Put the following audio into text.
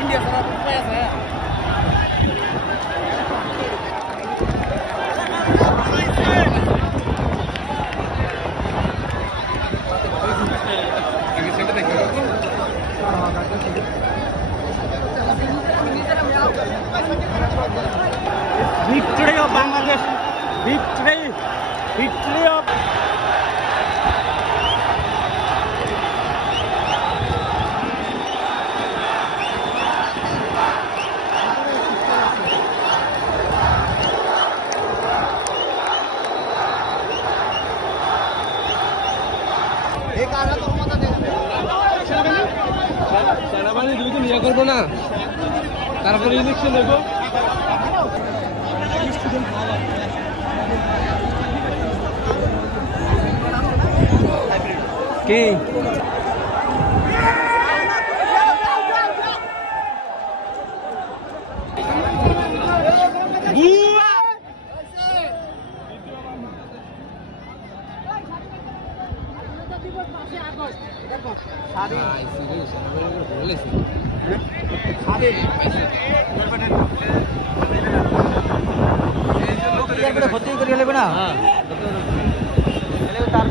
ইন্ডিয়া ছাড়া উপায় আছে Victory of Bangladesh! Victory! Victory of সেনাবাহিনী দুই দিন ইয়ে করবো না তারপরে ইলেকশন দেব কে ভর্তি করে নেবে না তার